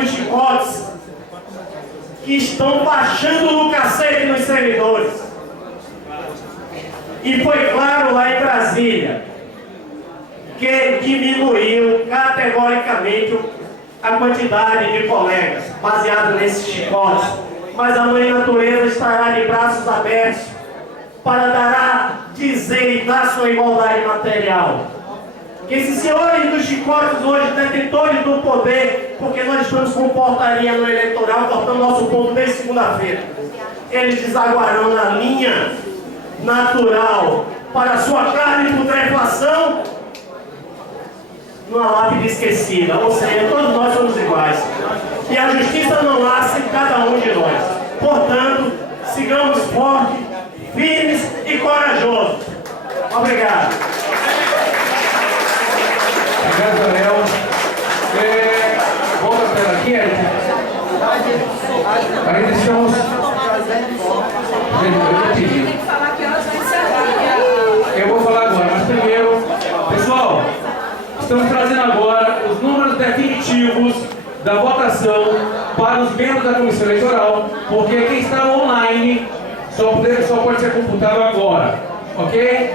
dos chicotes que estão baixando no cacete nos servidores. E foi claro lá em Brasília que diminuiu categoricamente a quantidade de colegas baseado nesses chicotes. Mas a Mãe Natureza estará de braços abertos para dar a dizer e dar sua igualdade material. Que esses senhores dos chicotes hoje, detentores do poder, porque nós estamos com portaria no eleitoral, cortando nosso ponto desde segunda-feira, eles desaguarão na linha natural para a sua carne e putrefação numa lápide esquecida. Ou seja, todos nós somos iguais. E a justiça não nasce em cada um de nós. Portanto, sigamos fortes, firmes e corajosos. Obrigado. Obrigado, Daniel. Volta a tela aqui, Érica. Ainda estamos... Eu vou falar agora, mas primeiro, pessoal, estamos trazendo agora os números definitivos da votação para os membros da Comissão Eleitoral, porque quem está online só pode ser computado agora, ok?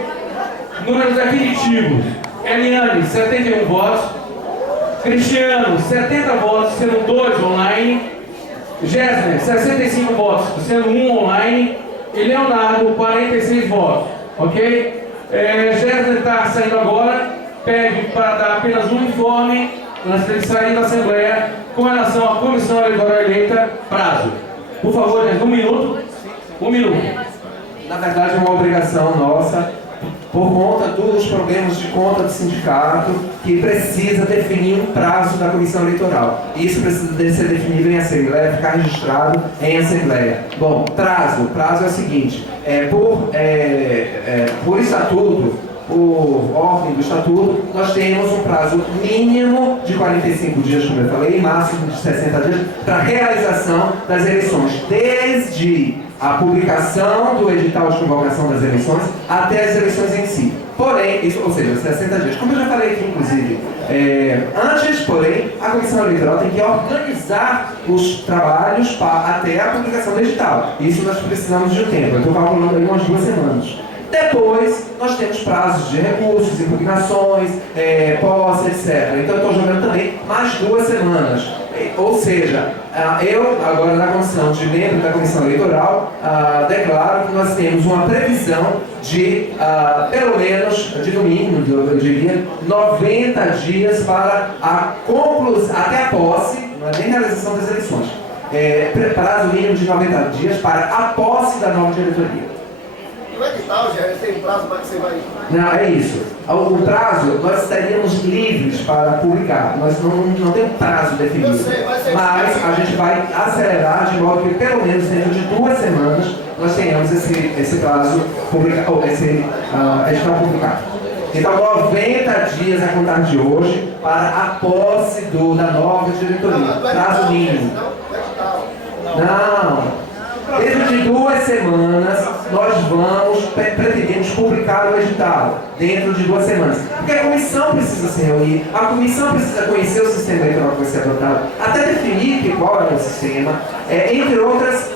Números definitivos: Eliane, 71 votos, Cristiano, 70 votos, sendo 2 online, Jéssica, 65 votos, sendo 1 online, e Leonardo, 46 votos, ok? Jéssica está saindo agora, pede para dar apenas um informe antes de sair da Assembleia com relação à Comissão Eleitoral eleita. Prazo. Por favor, gente, 1 minuto. 1 minuto. Na verdade, é uma obrigação nossa, por conta dos problemas de conta do sindicato, que precisa definir um prazo da Comissão Eleitoral. Isso precisa ser definido em Assembleia, ficar registrado em Assembleia. Bom, prazo é o seguinte, por estatuto, por ordem do estatuto, nós temos um prazo mínimo de 45 dias, como eu falei, máximo de 60 dias, para a realização das eleições, desde a publicação do edital de convocação das eleições até as eleições em si. Porém, isso, ou seja, 60 dias. Como eu já falei aqui, inclusive, antes, porém, a Comissão Eleitoral tem que organizar os trabalhos até a publicação do edital. Isso nós precisamos de um tempo. Eu estou calculando aí umas 2 semanas. Depois, nós temos prazos de recursos, impugnações, posse, etc. Então, eu estou jogando também mais 2 semanas. Ou seja, eu, agora na condição de membro da Comissão Eleitoral, declaro que nós temos uma previsão de, pelo menos, de no mínimo, eu diria, 90 dias para a conclusão, até a posse, não é nem a realização das eleições. Prazo mínimo de 90 dias para a posse da nova diretoria. No edital, já tem prazo para que você vai... Não, é isso. O prazo, nós estaríamos livres para publicar. Nós não temos prazo definido. Eu sei, mas a gente vai acelerar de modo que, pelo menos dentro de 2 semanas, nós tenhamos esse prazo publicado, esse edital publicado. Então, 90 dias a contar de hoje para a posse da nova diretoria. Prazo mínimo. Não. Dentro de 2 semanas, nós pretendemos publicar o edital. Dentro de 2 semanas. Porque a comissão precisa se reunir, a comissão precisa conhecer o sistema eleitoral que vai ser adotado, até definir qual é o sistema, entre outras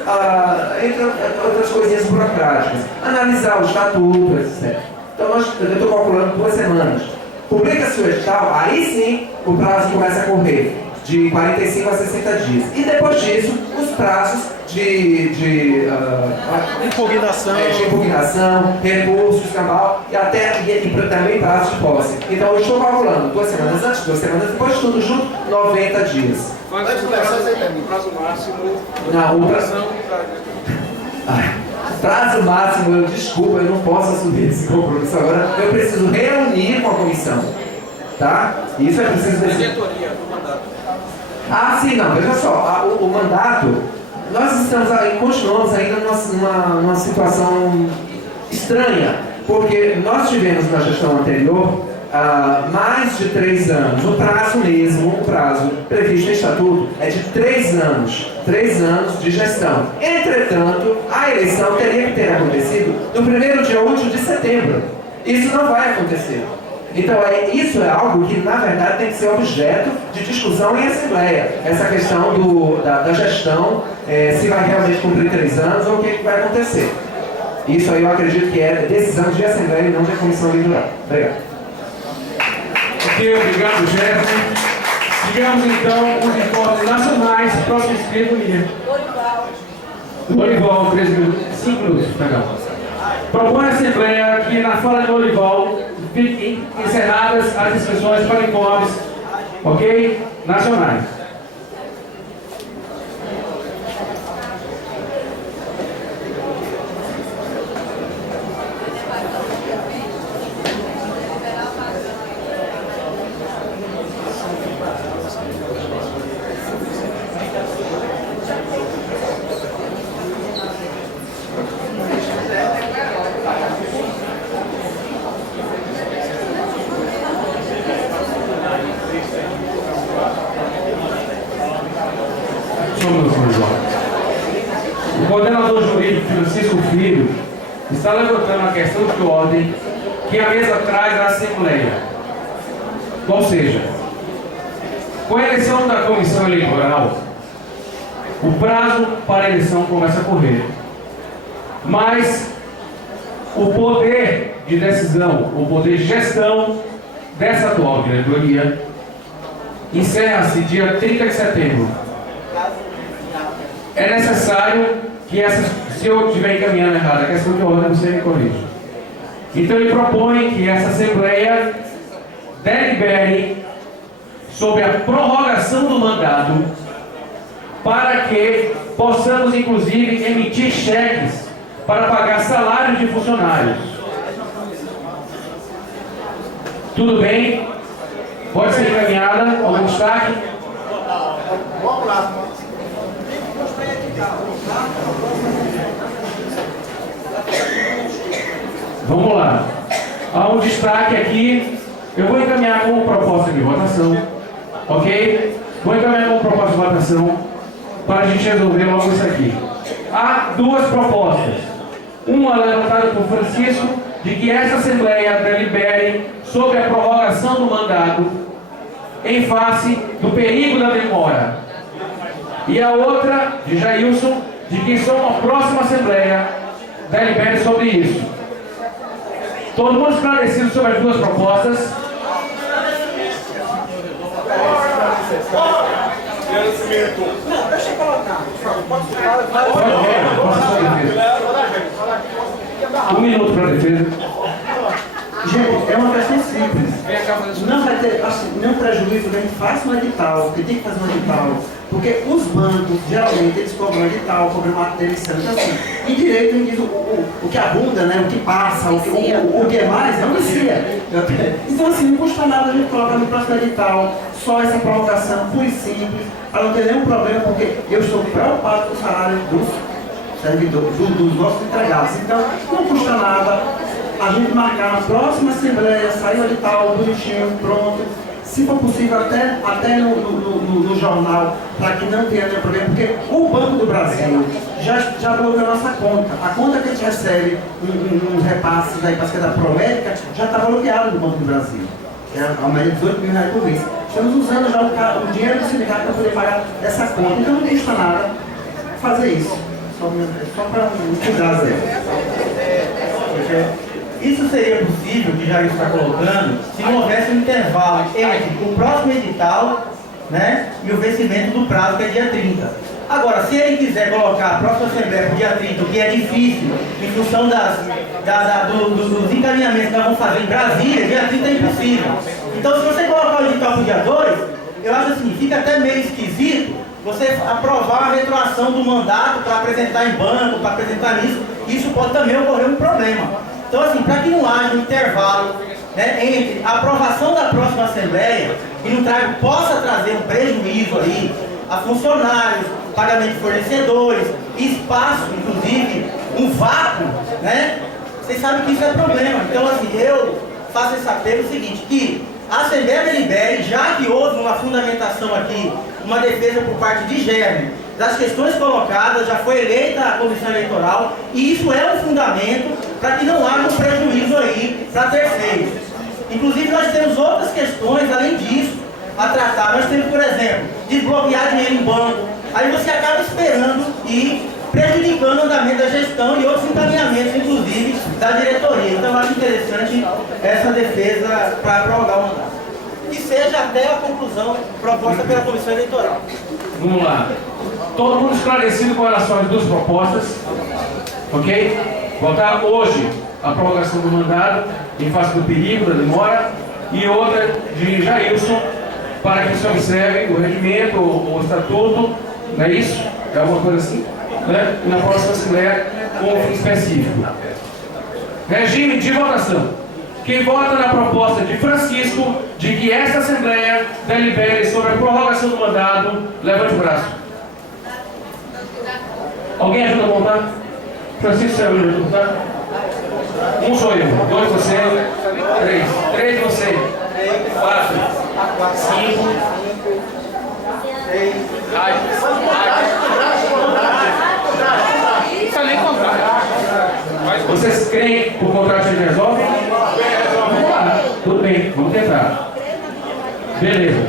coisinhas burocráticas. Analisar o estatuto, etc. Então, eu estou calculando 2 semanas. Publica-se o edital, aí sim o prazo começa a correr. De 45 a 60 dias. E depois disso, os prazos de impugnação, recursos, escambau, e também prazos de posse. Então eu estou calculando 2 semanas antes, 2 semanas depois, tudo junto, 90 dias. Prazo máximo. Não, o prazo máximo, desculpa, eu não posso assumir esse compromisso agora. Eu preciso reunir com a comissão. Tá? Isso é preciso decidir. Sim, não, veja só, o mandato, nós continuamos ainda numa situação estranha, porque nós tivemos na gestão anterior mais de 3 anos, o prazo previsto em estatuto é de 3 anos de gestão. Entretanto, a eleição teria que ter acontecido no primeiro dia útil de setembro. Isso não vai acontecer. Então, isso é algo que, na verdade, tem que ser objeto de discussão em assembleia. Essa questão da gestão, se vai realmente cumprir 3 anos ou o que vai acontecer. Isso aí eu acredito que é decisão de assembleia e não de comissão eleitoral. Obrigado. Ok, obrigado, Jefferson. Sigamos então os informes nacionais. Próximo inscrito, Miriam. Lorival, 5 minutos, perdão. Propõe a Assembleia que na fala de Lorival fiquem encerradas as inscrições para informes, ok? Nacionais. O coordenador jurídico Francisco Filho está levantando a questão de ordem que a mesa traz à Assembleia. Ou seja, com a eleição da comissão eleitoral, o prazo para a eleição começa a correr. Mas o poder de decisão, o poder de gestão dessa atual diretoria encerra-se dia 30 de setembro. É necessário que se eu estiver encaminhando errado a questão de ordem, você me corrija. Então ele propõe que essa Assembleia delibere sobre a prorrogação do mandato para que possamos, inclusive, emitir cheques para pagar salários de funcionários. Tudo bem? Pode ser encaminhada algum destaque? Vamos lá. Vamos lá. Há um destaque aqui. Eu vou encaminhar como proposta de votação. Ok? Vou encaminhar como proposta de votação para a gente resolver logo isso aqui. Há 2 propostas. Uma levantada por Francisco, de que essa Assembleia delibere sobre a prorrogação do mandato em face do perigo da demora. E a outra, de Jailson, de que só uma próxima Assembleia delibere sobre isso. Todo mundo esclarecido sobre as 2 propostas? Não, deixa eu colocar. Um minuto para a defesa. Gente, é uma questão simples. Não vai ter nenhum prejuízo que a gente faça um edital, que tem que fazer um edital. Porque os bancos, geralmente, eles cobram um edital, cobram uma ato de eleição. Então, assim, em direito, diz o que abunda, né? O que passa, o que é mais, não inicia. Então, assim, não custa nada a gente colocar no próximo edital só essa prorrogação, pura e simples, para não ter nenhum problema, porque eu estou preocupado com o salário dos servidores, dos nossos empregados. Então, não custa nada a gente marcar na próxima Assembleia, sair o edital bonitinho, pronto. Se for possível, até no jornal, para que não tenha nenhum problema, porque o Banco do Brasil já bloqueou a nossa conta. A conta que a gente recebe, um repasse da Pasqueta Promédica, já está bloqueada do Banco do Brasil. A média de 18 mil reais por mês. Estamos usando já o dinheiro do sindicato para poder pagar essa conta. Então não custa nada fazer isso. Só para cuidar dela. Isso seria possível, que já está colocando, se não houvesse um intervalo entre o próximo edital, né, e o vencimento do prazo, que é dia 30. Agora, se ele quiser colocar a próxima Assembleia para o dia 30, o que é difícil, em função dos encaminhamentos que nós vamos fazer em Brasília, dia 30 é impossível. Então, se você colocar o edital para o dia 2, eu acho assim, fica até meio esquisito você aprovar a retroação do mandato para apresentar em banco, para apresentar nisso. Isso pode também ocorrer um problema. Então, assim, para que não haja um intervalo, né, entre a aprovação da próxima Assembleia e não possa trazer um prejuízo aí a funcionários, pagamento de fornecedores, espaço, inclusive, um vácuo, né? Vocês sabem que isso é problema. Então, assim, eu faço esse apelo seguinte, que a Assembleia delibere, já que houve uma fundamentação aqui, uma defesa por parte de Germe, das questões colocadas, já foi eleita a comissão eleitoral, e isso é um fundamento para que não haja um prejuízo aí para terceiros. Inclusive, nós temos outras questões além disso a tratar. Nós temos, por exemplo, desbloquear dinheiro em banco. Aí você acaba esperando e prejudicando o andamento da gestão e outros encaminhamentos, inclusive, da diretoria. Então, eu acho interessante essa defesa para prorrogar o mandato. Que seja até a conclusão proposta pela Comissão Eleitoral. Vamos lá. Todo mundo esclarecido com relação às duas propostas, ok? Votar hoje a prorrogação do mandato em face do perigo, da demora, e outra de Jailson, para que se observe o regimento, o estatuto, não é isso? É alguma coisa assim? Né? E na próxima Assembleia com um fim específico. Regime de votação. Quem vota na proposta de Francisco de que esta Assembleia delibere sobre a prorrogação do mandato, levante o braço. Alguém ajuda a montar? Francisco, você ajuda a montar? Um sou eu, dois você, três você, 4, 5. Vocês creem que o contrato se resolve? Vamos lá, tudo bem, vamos tentar. Beleza.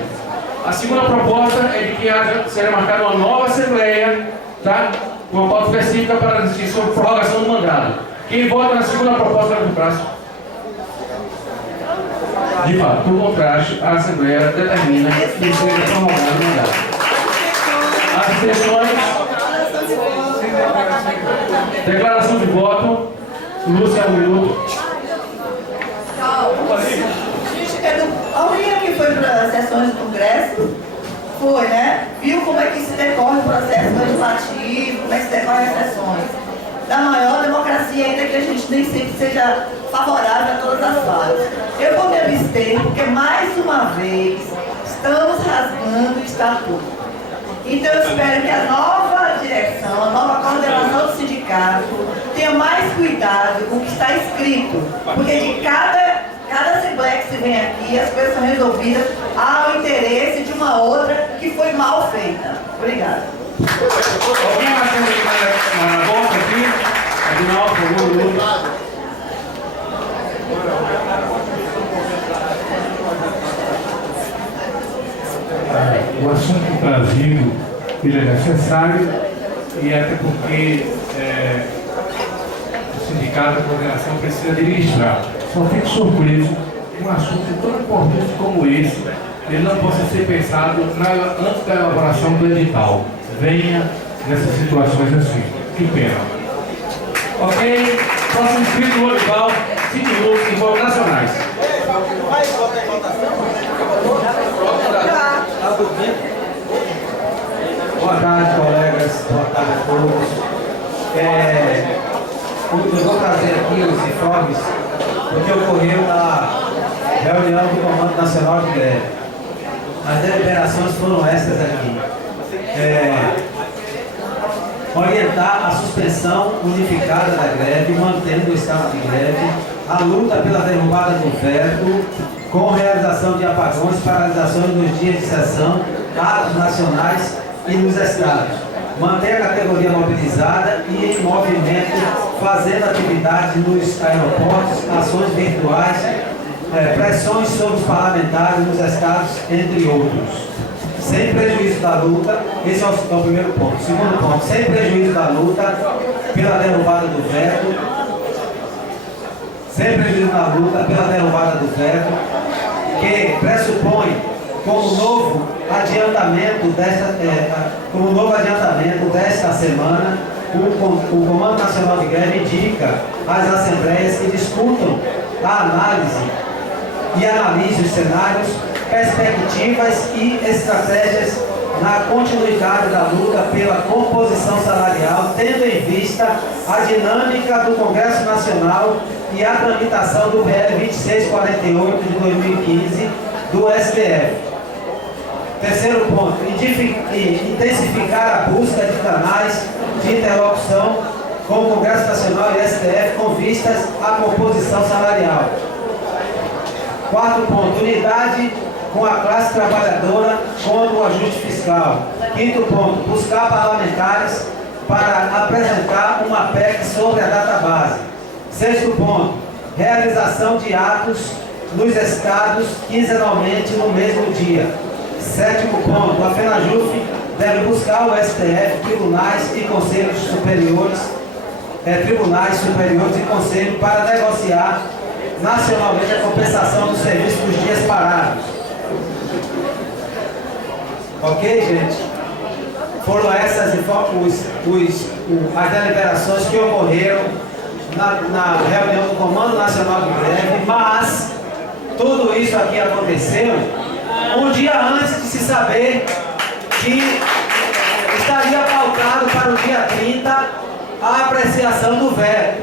A segunda proposta é de que será marcada uma nova Assembleia, tá? Com uma pauta específica para decidir sobre prorrogação do mandato. Quem vota na segunda proposta leva o braço. De fato, por contraste, a Assembleia determina que seja prorrogado o mandato. As sessões. Declaração de voto. Lúcia, 1 minuto. A única que foi para as sessões do Congresso foi, né? Viu como é que se decorre o processo legislativo, como é que se decorre as sessões. Da maior democracia, ainda que a gente nem sempre seja favorável a todas as falas. Eu vou me abster, porque mais uma vez estamos rasgando o estatuto. Então eu espero que a nova direção, a nova coordenação do sindicato tenha mais cuidado com o que está escrito, porque de cada Assembleia que se vem aqui, as coisas são resolvidas ao interesse de uma outra que foi mal feita. Obrigada. Alguém mais tem uma volta aqui? Afinal, por favor, o assunto trazido ele é necessário e até porque o sindicato da coordenação precisa administrar. Só fico surpreso que um assunto tão importante como esse ele não possa ser pensado antes da elaboração do edital. Venha nessas situações assim. Que pena. ok? Próximo inscrito, Lorival, 5 minutos, envolve nacionais. Boa tarde, colegas. Boa tarde a todos. Eu vou trazer aqui os informes do que ocorreu na reunião do Comando Nacional de Greve. As deliberações foram essas aqui. Orientar a suspensão unificada da greve, mantendo o estado de greve, a luta pela derrubada do veto, com realização de apagões, paralisações nos dias de sessão, atos nacionais e nos estados. Manter a categoria mobilizada e em movimento, fazendo atividades nos aeroportos, ações virtuais, pressões sobre os parlamentares nos estados, entre outros. Sem prejuízo da luta, esse é o primeiro ponto. Segundo ponto, sem prejuízo da luta pela derrubada do veto, sem prejuízo da luta pela derrubada do veto, que pressupõe como novo adiantamento desta semana, o Comando Nacional de Greve indica às assembleias que discutam a análise e analise os cenários, perspectivas e estratégias na continuidade da luta pela composição salarial, tendo em vista a dinâmica do Congresso Nacional e a tramitação do PL 2648 de 2015 do STF. Terceiro ponto, intensificar a busca de canais de interlocução com o Congresso Nacional e STF com vistas à composição salarial. Quarto ponto, unidade com a classe trabalhadora contra o ajuste fiscal. Quinto ponto, buscar parlamentares para apresentar uma PEC sobre a database. Sexto ponto, realização de atos nos estados quinzenalmente no mesmo dia. 7º ponto, a FENAJUF deve buscar o STF, tribunais e conselhos superiores, e conselho para negociar nacionalmente a compensação do serviço dos dias parados. Ok, gente? Foram essas as deliberações que ocorreram na reunião do Comando Nacional de Greve, mas tudo isso aqui aconteceu um dia antes de se saber que estaria pautado para o dia 30 a apreciação do veto.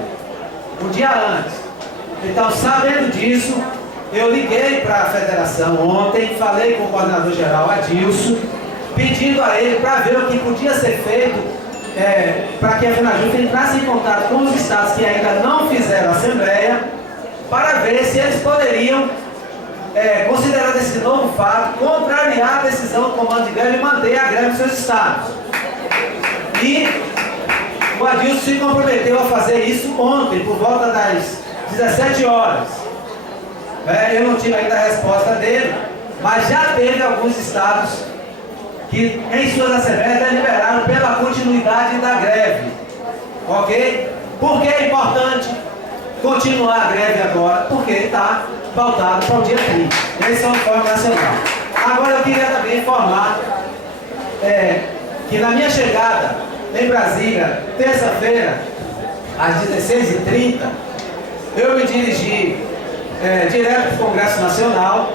Um dia antes. Então, sabendo disso, eu liguei para a federação ontem, falei com o coordenador-geral Adilson, pedindo a ele para ver o que podia ser feito para que a FENAJUF entrasse em contato com os estados que ainda não fizeram assembleia, para ver se eles poderiam, considerando esse novo fato, contrariar a decisão do comando de greve e manter a greve nos seus estados. E o Adilson se comprometeu a fazer isso ontem, por volta das 17 horas. Eu não tive ainda a resposta dele, mas já teve alguns estados que em suas assembleias deliberaram pela continuidade da greve. Ok? Por que é importante continuar a greve agora? Porque está pautado para o dia 30. Esse é o informe nacional. Agora eu queria também informar que na minha chegada em Brasília, terça-feira, às 16h30, eu me dirigi direto para o Congresso Nacional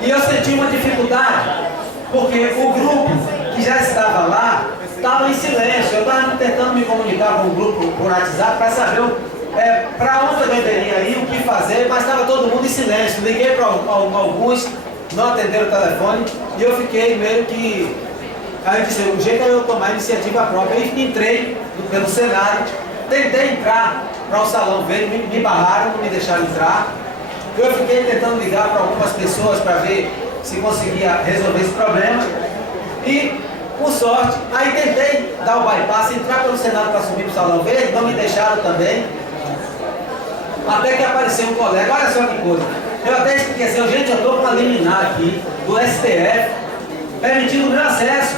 e eu senti uma dificuldade, porque o grupo que já estava lá estava em silêncio. Eu estava tentando me comunicar com o grupo por WhatsApp para saber para onde eu deveria ir, o que fazer, mas estava todo mundo em silêncio. Liguei para alguns, não atenderam o telefone e eu fiquei meio que... Aí eu disse, o jeito é eu tomar iniciativa própria. Aí entrei pelo Senado, tentei entrar para o Salão Verde, me barraram, não me deixaram entrar. Eu fiquei tentando ligar para algumas pessoas para ver se conseguia resolver esse problema. E, com sorte, aí tentei dar o bypass, entrar pelo Senado para subir para o Salão Verde, não me deixaram também. Até que apareceu um colega, olha só que coisa. Eu até expliquei assim, gente, eu estou com uma liminar aqui do STF, permitindo o meu acesso.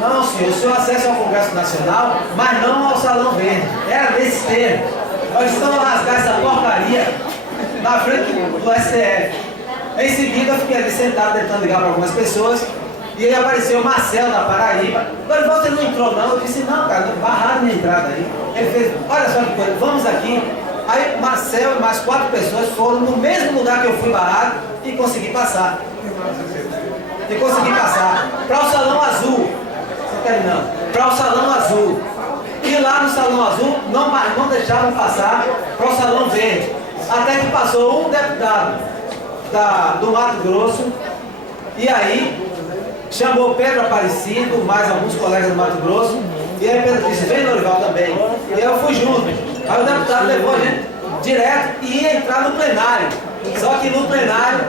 Não, senhor, o seu acesso ao Congresso Nacional, mas não ao Salão Verde. Era desse termo. Nós estamos a rasgar essa porcaria na frente do STF. Em seguida, eu fiquei ali sentado tentando ligar para algumas pessoas. E aí apareceu o Marcelo da Paraíba. Agora, você não entrou não? Eu disse, não, cara, barraram minha entrada aí. Ele fez, olha só que coisa, vamos aqui. Aí Marcelo e mais 4 pessoas foram no mesmo lugar que eu fui barrado e consegui passar. Para o Salão Azul. Para o Salão Azul. E lá no Salão Azul não deixaram passar para o Salão Verde. Até que passou um deputado do Mato Grosso. E aí chamou Pedro Aparecido, mais alguns colegas do Mato Grosso. E aí Pedro disse, vem Norival também. E eu fui junto. Aí o deputado levou a gente direto e ia entrar no plenário. Só que no plenário,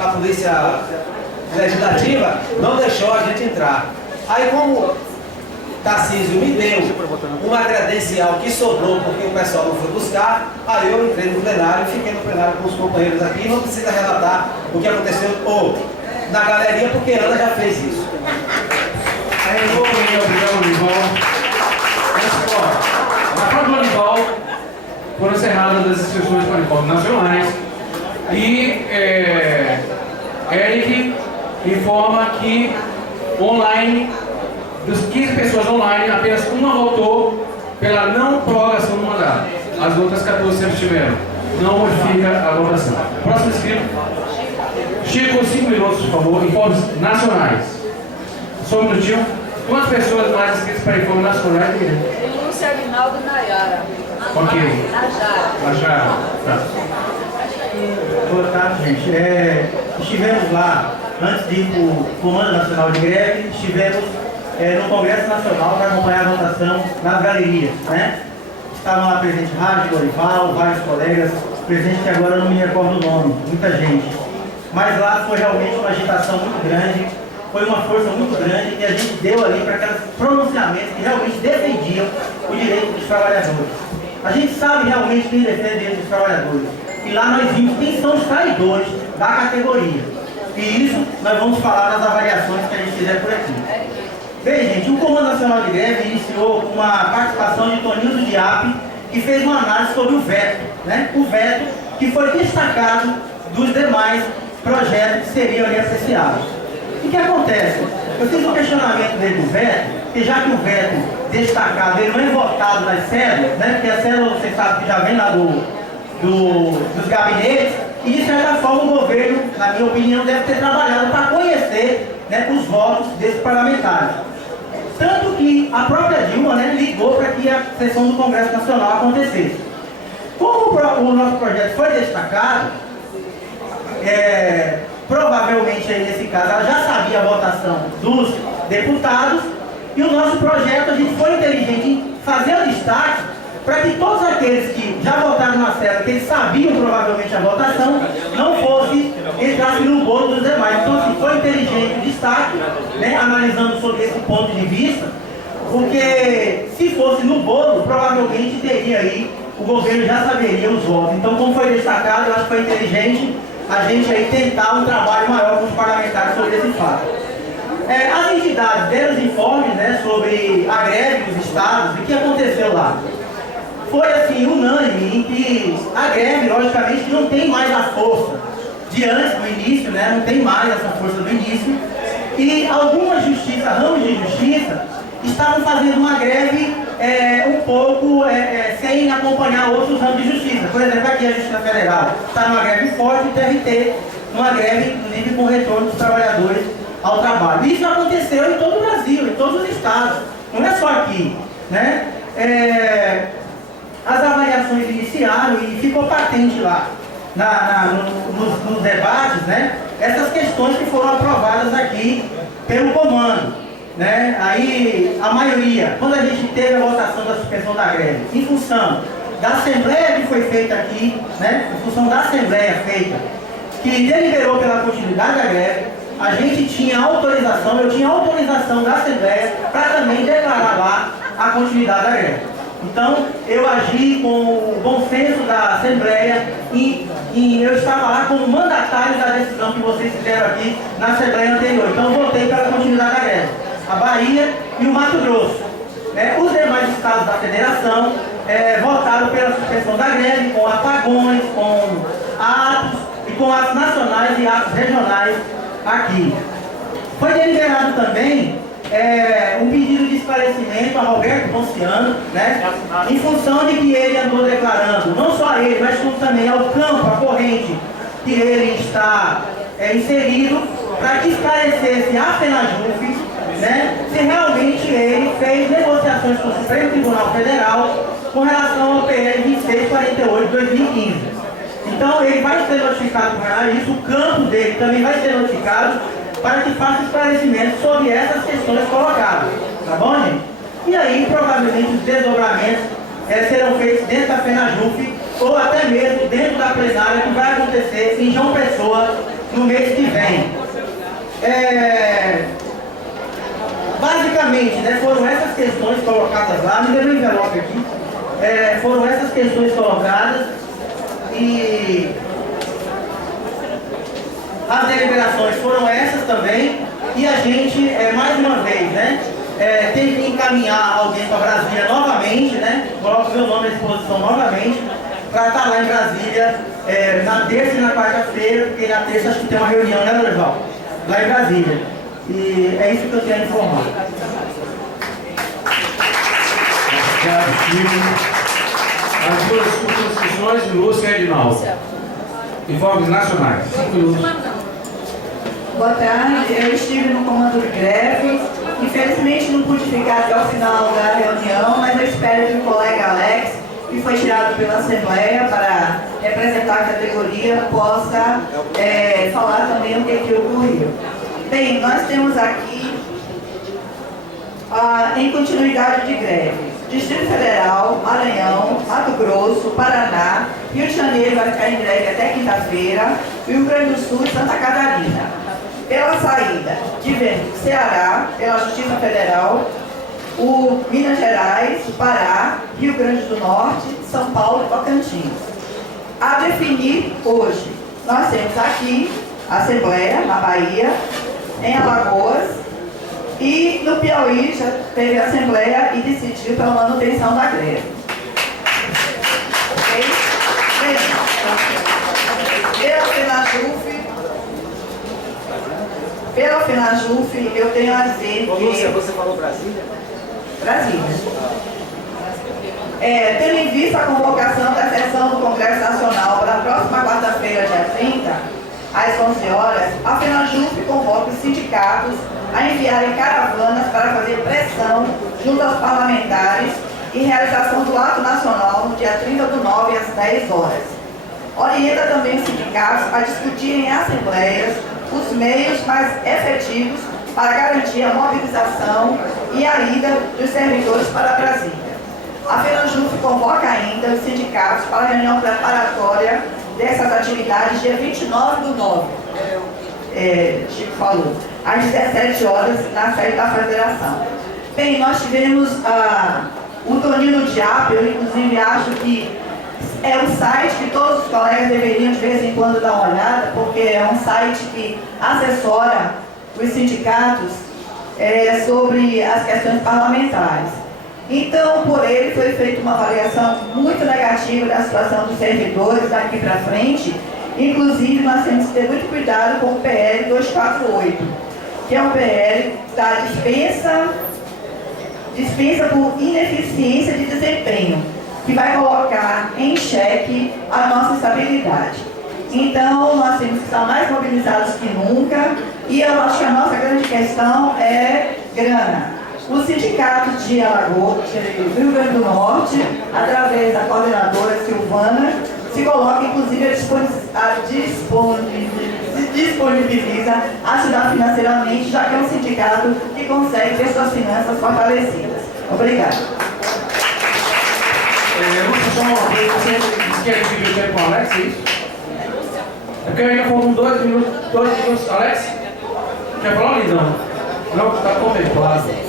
a polícia legislativa não deixou a gente entrar. Aí como Tarcísio me deu uma credencial que sobrou porque o pessoal não foi buscar, aí eu entrei no plenário e fiquei no plenário com os companheiros aqui. Não precisa relatar o que aconteceu na galeria, porque Ana já fez isso. Aí eu vou obrigado ao Norival. Na prova do Norival foram encerradas as inscrições para encontros nacionais e Eric informa que online, dos 15 pessoas online, apenas uma votou pela não prorrogação do mandato. As outras 14 sempre estiveram. Não modifica a votação. Próximo inscrito. Chico, 5 minutos, por favor. Informes nacionais. Só um minutinho. Quantas pessoas mais inscritas para informes nacionais? Tem Lúcia Aguinaldo e Nayara. Ok. Najara. Tá. Boa tarde, gente. Estivemos lá, antes de ir para o Comando Nacional de Greve, estivemos no Congresso Nacional para acompanhar a votação nas galerias, né? Estavam lá o presidente Rádio, Dorival, vários colegas, presidente que agora eu não me recordo o nome, muita gente. Mas lá foi realmente uma agitação muito grande, foi uma força muito grande que a gente deu ali para aqueles pronunciamentos que realmente defendiam o direito dos trabalhadores. A gente sabe realmente quem defende o direito dos trabalhadores. e lá nós vimos quem são os traidores da categoria. E isso nós vamos falar nas avaliações que a gente fizer por aqui. Bem, gente, o Comando Nacional de Greve iniciou com uma participação de Toninho do Diap, que fez uma análise sobre o veto, né? O veto que foi destacado dos demais projetos que seriam ali apreciados. O que acontece? Eu fiz um questionamento dele do veto, que já que o veto destacado ele não é votado nas células, né? Porque a célula, você sabe que já vem lá dos gabinetes, e de certa forma o governo, na minha opinião, deve ter trabalhado para conhecer, né, os votos desses parlamentares. Tanto que a própria Dilma, né, ligou para que a sessão do Congresso Nacional acontecesse. Como o nosso projeto foi destacado, provavelmente aí nesse caso ela já sabia a votação dos deputados, e o nosso projeto, a gente foi inteligente em fazer o destaque para que todos aqueles que já votaram na célula, que eles sabiam provavelmente a votação, não fosse entrasse no bolo dos demais. Então, assim, foi inteligente o destaque, né, analisando sobre esse ponto de vista, porque se fosse no bolo, provavelmente teria aí, o governo já saberia os votos. Então, como foi destacado, eu acho que foi inteligente a gente aí tentar um trabalho maior com os parlamentares sobre esse fato. As entidades deram os informes, né, sobre a greve dos estados e o que aconteceu lá. Foi assim, unânime, em que a greve, logicamente, não tem mais a força de antes do início, né? Não tem mais essa força do início. E algumas ramos de justiça, estavam fazendo uma greve um pouco sem acompanhar outros ramos de justiça. Por exemplo, aqui a Justiça Federal está numa greve forte e o TRT numa greve, inclusive, com retorno dos trabalhadores ao trabalho. Isso aconteceu em todo o Brasil, em todos os estados, não é só aqui, né? As avaliações iniciaram e ficou patente lá nos debates, né, essas questões que foram aprovadas aqui pelo comando, né? Aí a maioria, quando a gente teve a votação da suspensão da greve, em função da assembleia que foi feita aqui, né, em função da assembleia feita, que deliberou pela continuidade da greve, a gente tinha autorização, eu tinha autorização da assembleia para também declarar lá a continuidade da greve. Então, eu agi com o bom senso da Assembleia e eu estava lá como mandatário da decisão que vocês fizeram aqui na Assembleia anterior. Então, eu votei pela continuidade da greve. A Bahia e o Mato Grosso. Os demais estados da federação votaram pela suspensão da greve com apagões, com atos e com atos nacionais e atos regionais aqui. Foi deliberado também um pedido de esclarecimento a Roberto Ponciano, né, em função de que ele andou declarando, não só a ele, mas como também ao campo, a corrente que ele está inserido, para que esclarecesse a FENAJUF, né, se realmente ele fez negociações com o Supremo Tribunal Federal com relação ao PL 2648 de 2015. Então ele vai ser notificado com relação a isso, o campo dele também vai ser notificado, para que faça esclarecimento sobre essas questões colocadas, tá bom, gente? E aí, provavelmente, os desdobramentos serão feitos dentro da FENAJUF ou até mesmo dentro da plenária que vai acontecer em João Pessoa no mês que vem. Basicamente, né, foram essas questões colocadas lá, me deu um envelope aqui, foram essas questões colocadas e as deliberações foram essas também, e a gente, mais uma vez, né, tem que encaminhar alguém para Brasília novamente, né, coloco o meu nome à disposição novamente, para estar lá em Brasília na terça e na quarta-feira, porque na terça acho que tem uma reunião, né, Dorival? Lá em Brasília. E é isso que eu tenho a informar. Obrigado, Chico. As duas últimas questões, Lúcia e Edinaldo. Informes nacionais. 5 minutos. Boa tarde, eu estive no comando de greve. Infelizmente não pude ficar até o final da reunião, mas eu espero que o colega Alex, que foi tirado pela Assembleia para representar a categoria, possa falar também o que ocorreu. Bem, nós temos aqui, em continuidade de greve, Distrito Federal, Maranhão, Mato Grosso, Paraná, Rio de Janeiro vai ficar em greve até quinta-feira, Rio Grande do Sul e Santa Catarina. Pela saída de Ceará, pela Justiça Federal, o Minas Gerais, Pará, Rio Grande do Norte, São Paulo e Tocantins. a definir hoje. Nós temos aqui a Assembleia, na Bahia, em Alagoas, e no Piauí já teve a Assembleia e decidiu pela manutenção da greve. Ok? Pela FENAJUF, eu tenho a dizer que... Lúcia, você falou Brasília? Brasília. Tendo em vista a convocação da sessão do Congresso Nacional para a próxima quarta-feira, dia 30, às 11 horas, a FENAJUF convoca os sindicatos a enviarem caravanas para fazer pressão junto aos parlamentares e realização do ato nacional no dia 30/9 às 10 horas. Orienta também os sindicatos a discutirem em assembleias os meios mais efetivos para garantir a mobilização e a ida dos servidores para Brasília. A FENAJUF convoca ainda os sindicatos para a reunião preparatória dessas atividades dia 29/9, Chico falou, às 17 horas na sede da Federação. Bem, nós tivemos o Toninho do Diabo, eu inclusive acho que é um site que todos os colegas deveriam de vez em quando dar uma olhada, porque é um site que assessora os sindicatos sobre as questões parlamentares. Então, por ele foi feita uma avaliação muito negativa da situação dos servidores daqui para frente. Inclusive, nós temos que ter muito cuidado com o PL 248, que é um PL da dispensa por ineficiência de desempenho, que vai colocar em xeque a nossa estabilidade. Então, nós temos que estar mais mobilizados que nunca, e eu acho que a nossa grande questão é grana. O Sindicato de Alagoas, do Rio Grande do Norte, através da coordenadora Silvana, se coloca inclusive disponibiliza a ajudar financeiramente, já que é um sindicato que consegue ter suas finanças fortalecidas. Obrigada. Lúcia, só uma coisa, você quer dividir o tempo com o Alex, é isso? É porque ainda faltam 2 minutos. Alex? Quer falar, Lindão? Não, está contemplado.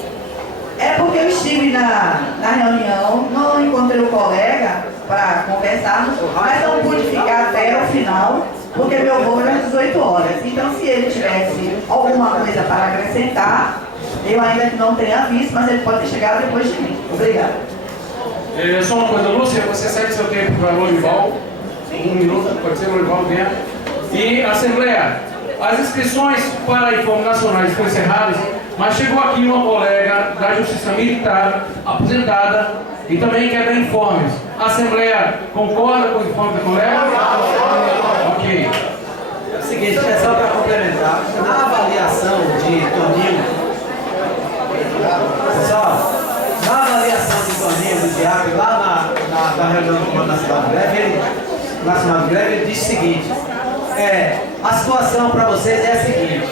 É porque eu estive na reunião, não encontrei o colega para conversarmos, mas não pude ficar até o final, porque meu voo era às 18 horas. Então, se ele tivesse alguma coisa para acrescentar, eu ainda não tenha visto, mas ele pode ter chegado depois de mim. Obrigada. Só uma coisa, Lúcia, você cede seu tempo para Lourival, 1 minuto, pode ser Lourival dentro. E Assembleia, as inscrições para informes nacionais estão encerradas, mas chegou aqui uma colega da Justiça Militar, aposentada, e também quer dar informes. A Assembleia concorda com o informe da colega? Ok. É o seguinte, é só para complementar, na avaliação de Toninho, pessoal, na avaliação de Toninho, do Diabo, lá na reunião do Comando Nacional de Greve, ele disse o seguinte, a situação para vocês é a seguinte,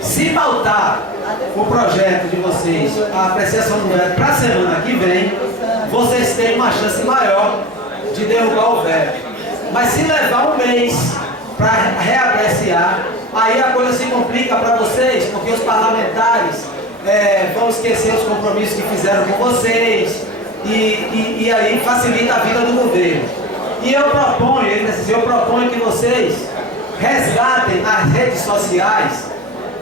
se pautar o projeto de vocês, a apreciação do veto para a semana que vem, vocês têm uma chance maior de derrubar o veto. Mas se levar 1 mês para reapreciar, aí a coisa se complica para vocês, porque os parlamentares vão esquecer os compromissos que fizeram com vocês, e aí facilita a vida do governo. E eu proponho que vocês resgatem nas redes sociais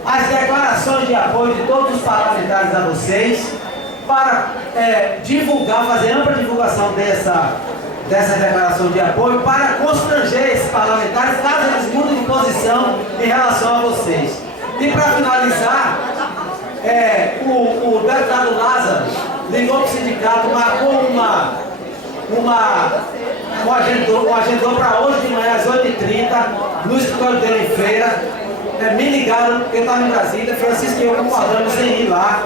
as declarações de apoio de todos os parlamentares a vocês, para divulgar, fazer ampla divulgação dessa declaração de apoio, para constranger esses parlamentares, caso eles mudem de posição em relação a vocês. E para finalizar, o deputado Lázaro ligou para o sindicato, marcou um agendou para hoje de manhã às 8h30 no escritório dele em Feira. Me ligaram, porque eu estava em Brasília, Francisco e eu concordamos em ir lá.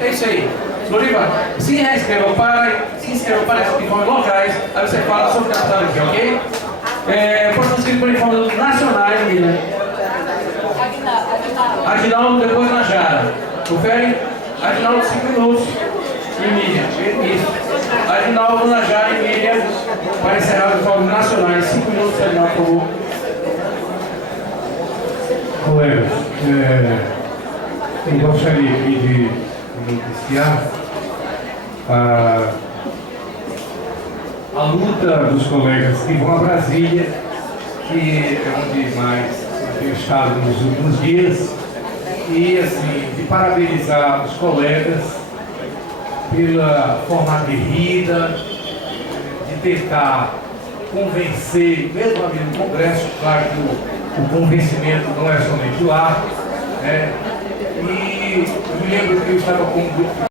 É isso aí. Loriva, se inscreva para esses informes locais, aí você fala sobre o deputado aqui, ok? Próximo inscrito para informes nacionais, Miriam. Aguinaldo, depois na Jara. Confere? Aguinaldo, 5 minutos. E Miriam. Isso. Aguinaldo, na Jara e Miriam, para encerrar os informes nacionais. 5 minutos, Aguinaldo, por favor. Colegas, eu gostaria aqui de noticiar a a luta dos colegas que vão a Brasília, que é onde mais tem estado nos últimos dias, e assim, de parabenizar os colegas pela forma aguerrida, de tentar convencer, mesmo ali no Congresso, claro que o convencimento não é somente lá, né? E eu me lembro que eu estava com um grupo